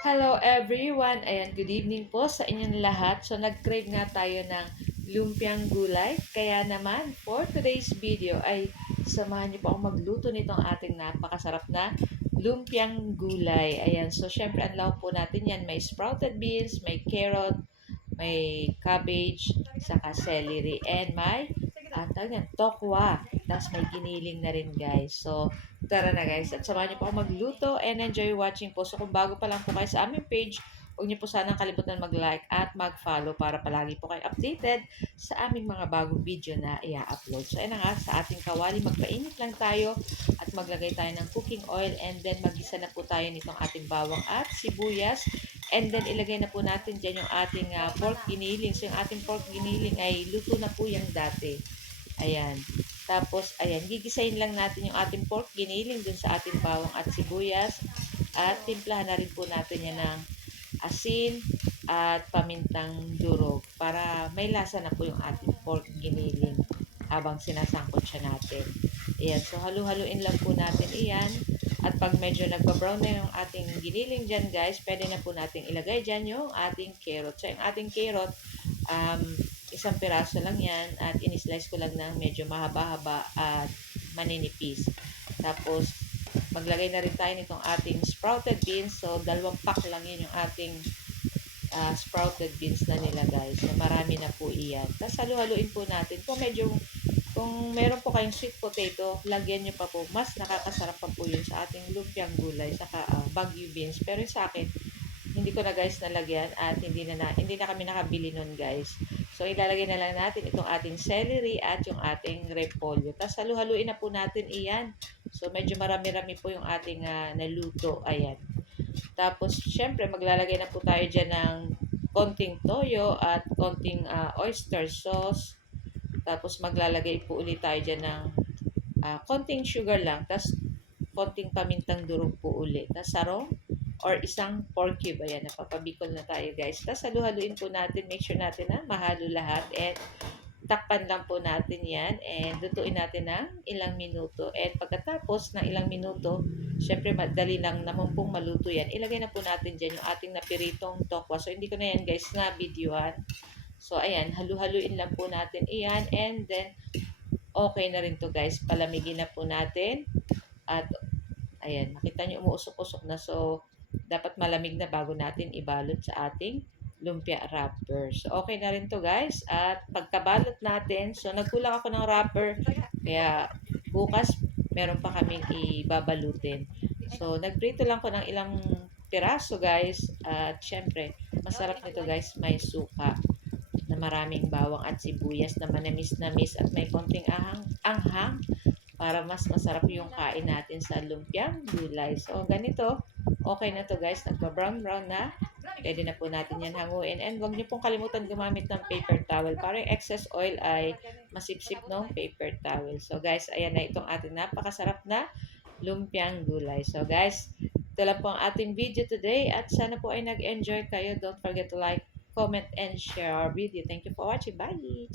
Hello everyone! Ayan, good evening po sa inyong lahat. So, nag-crave nga tayo ng lumpiang gulay. Kaya naman, for today's video ay samahan niyo po akong magluto nitong ating napakasarap na lumpiang gulay. Ayan, so syempre, ang lawak po natin yan. May sprouted beans, may carrot, may cabbage, saka celery, and may tokwa. Tapos may giniling na rin guys. So, tara na guys. At samahan niyo po ako magluto and enjoy watching po. So, kung bago pa lang po kayo sa aming page, huwag niyo po sanang kalimutan mag-like at mag-follow para palagi po kayo updated sa aming mga bagong video na i-upload. So, ayun na nga, sa ating kawali, magpainit lang tayo at maglagay tayo ng cooking oil and then magisa na po tayo nitong ating bawang at sibuyas. And then, ilagay na po natin dyan yung ating pork giniling. So, yung ating pork giniling ay luto na po yung dati. Ayan. Tapos, ayan, gigisahin lang natin yung ating pork giniling dun sa ating bawang at sibuyas. At timplahan na rin po natin yan ng asin at pamintang durog para may lasa na po yung ating pork giniling habang sinasangkot siya natin. Ayan, so halu-haluin lang po natin iyan. At pag medyo nagpa-brown na yung ating giniling dyan guys, pwede na po natin ilagay dyan yung ating carrot. So yung ating carrot, isang piraso lang yan at in-slice ko lang ng medyo mahaba-haba at maninipis. Tapos maglagay na rin tayo nitong ating sprouted beans. So 2 pack lang yun yung ating sprouted beans na nilagay. So marami na po iyan. Tapos halu-haluin po natin. Kung meron po kayong sweet potato, lagyan nyo pa po. Mas nakakasarap pa po yun sa ating lumpiang gulay, saka Baguio beans. Pero sa akin, hindi ko na guys nalagyan at hindi na kami nakabili nun guys. So ilalagay na lang natin itong ating celery at yung ating repolyo. Tapos halu-haluin na po natin iyan. So medyo marami-rami po yung ating naluto. Ayan. Tapos syempre maglalagay na po tayo dyan ng konting toyo at konting oyster sauce. Tapos maglalagay po ulit tayo dyan ng konting sugar lang. Tapos konting pamintang durog po ulit. Tapos sarong or isang pork cube. Ayan, napapabikol na tayo guys. Tapos halu-haluin po natin. Make sure natin na mahalo lahat. And takpan lang po natin yan. And lutuin natin ng ilang minuto. And pagkatapos ng ilang minuto, syempre madali lang naman pong maluto yan. Ilagay na po natin dyan yung ating napiritong tokwa. So hindi ko na yan guys na videohan. So, ayan, halu-haluin lang po natin iyan. And then, okay na rin to guys. Palamigin na po natin. At, ayan, makita nyo umuusok-usok na. So, dapat malamig na bago natin ibalot sa ating lumpia wrapper. So, okay na rin to guys. At pagkabalot natin, so nagkulang ako ng wrapper. Kaya, bukas, meron pa kaming ibabalutin. So, nagprito lang ko ng ilang piraso guys. At, syempre, masarap nito guys, may suka na maraming bawang at sibuyas na manamis-namis at may konting anghang para mas masarap yung kain natin sa lumpiang gulay. So, ganito. Okay na to guys. Nagpa-brown-brown na. Pwede na po natin yan hanguin. And huwag niyo pong kalimutan gumamit ng paper towel. Para yung excess oil ay masipsip ng paper towel. So, guys, ayan na itong ating napakasarap na lumpiang gulay. So, guys, ito lang po ang ating video today. At sana po ay nag-enjoy kayo. Don't forget to like, comment, and share our video. Thank you for watching. Bye!